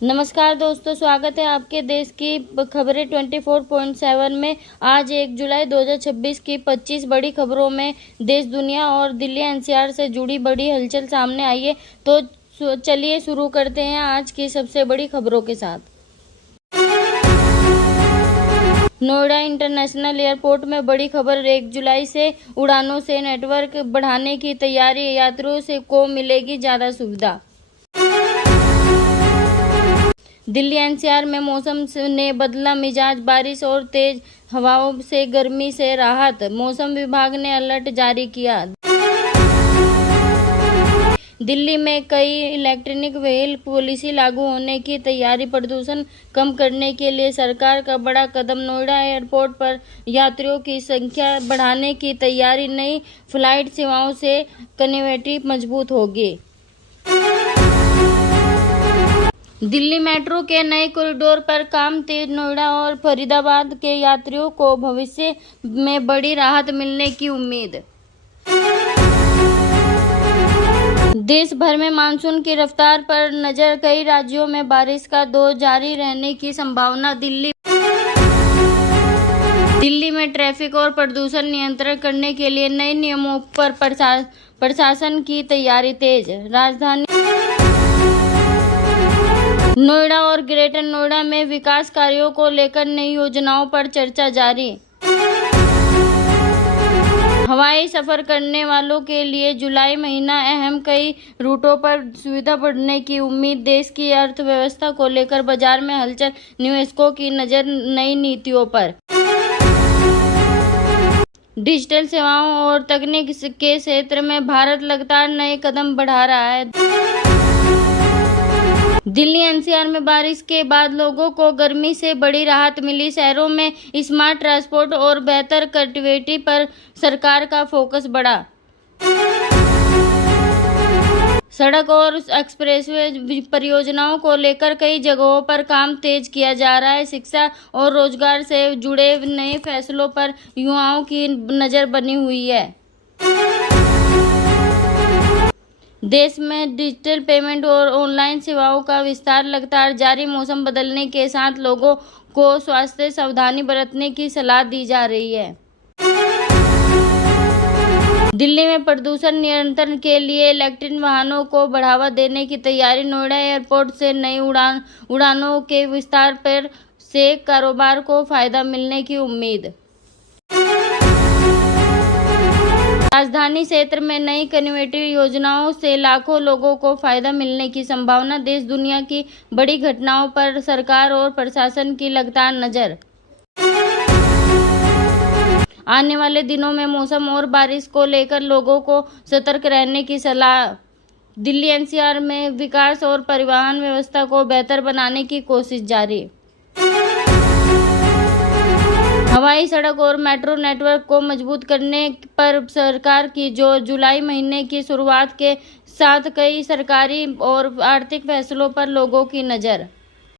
नमस्कार दोस्तों, स्वागत है आपके देश की खबरें 24/7 में। आज 1 जुलाई 2026 की 25 बड़ी खबरों में देश, दुनिया और दिल्ली एनसीआर से जुड़ी बड़ी हलचल सामने आई है। तो चलिए शुरू करते हैं आज की सबसे बड़ी खबरों के साथ। नोएडा इंटरनेशनल एयरपोर्ट में बड़ी खबर। 1 जुलाई से उड़ानों से नेटवर्क बढ़ाने की तैयारी, यात्रियों को मिलेगी ज्यादा सुविधा। दिल्ली एनसीआर में मौसम ने बदला मिजाज, बारिश और तेज हवाओं से गर्मी से राहत, मौसम विभाग ने अलर्ट जारी किया। दिल्ली में कई इलेक्ट्रिक व्हीकल पॉलिसी लागू होने की तैयारी, प्रदूषण कम करने के लिए सरकार का बड़ा कदम। नोएडा एयरपोर्ट पर यात्रियों की संख्या बढ़ाने की तैयारी, नई फ्लाइट सेवाओं से कनेक्टिविटी मजबूत होगी। दिल्ली मेट्रो के नए कॉरिडोर पर काम तेज, नोएडा और फरीदाबाद के यात्रियों को भविष्य में बड़ी राहत मिलने की उम्मीद। देश भर में मानसून की रफ्तार पर नजर, कई राज्यों में बारिश का दौर जारी रहने की संभावना। दिल्ली में ट्रैफिक और प्रदूषण नियंत्रण करने के लिए नए नियमों पर प्रशासन की तैयारी तेज। राजधानी नोएडा और ग्रेटर नोएडा में विकास कार्यों को लेकर नई योजनाओं पर चर्चा जारी। हवाई सफर करने वालों के लिए जुलाई महीना अहम, कई रूटों पर सुविधा बढ़ने की उम्मीद। देश की अर्थव्यवस्था को लेकर बाजार में हलचल, निवेशकों की नजर नई नीतियों पर। डिजिटल सेवाओं और तकनीक के क्षेत्र में भारत लगातार नए कदम बढ़ा रहा है। दिल्ली एनसीआर में बारिश के बाद लोगों को गर्मी से बड़ी राहत मिली। शहरों में स्मार्ट ट्रांसपोर्ट और बेहतर कनेक्टिविटी पर सरकार का फोकस बढ़ा। सड़क और एक्सप्रेसवे परियोजनाओं को लेकर कई जगहों पर काम तेज किया जा रहा है। शिक्षा और रोजगार से जुड़े नए फैसलों पर युवाओं की नजर बनी हुई है। देश में डिजिटल पेमेंट और ऑनलाइन सेवाओं का विस्तार लगातार जारी। मौसम बदलने के साथ लोगों को स्वास्थ्य सावधानी बरतने की सलाह दी जा रही है। दिल्ली में प्रदूषण नियंत्रण के लिए इलेक्ट्रिक वाहनों को बढ़ावा देने की तैयारी। नोएडा एयरपोर्ट से नई उड़ानों के विस्तार पर से कारोबार को फायदा मिलने की उम्मीद। राजधानी क्षेत्र में नई कनेक्टिविटी योजनाओं से लाखों लोगों को फायदा मिलने की संभावना। देश दुनिया की बड़ी घटनाओं पर सरकार और प्रशासन की लगातार नजर। आने वाले दिनों में मौसम और बारिश को लेकर लोगों को सतर्क रहने की सलाह। दिल्ली एनसीआर में विकास और परिवहन व्यवस्था को बेहतर बनाने की कोशिश जारी। हवाई, सड़क और मेट्रो नेटवर्क को मजबूत करने पर सरकार की जोर। जुलाई महीने की शुरुआत के साथ कई सरकारी और आर्थिक फैसलों पर लोगों की नजर।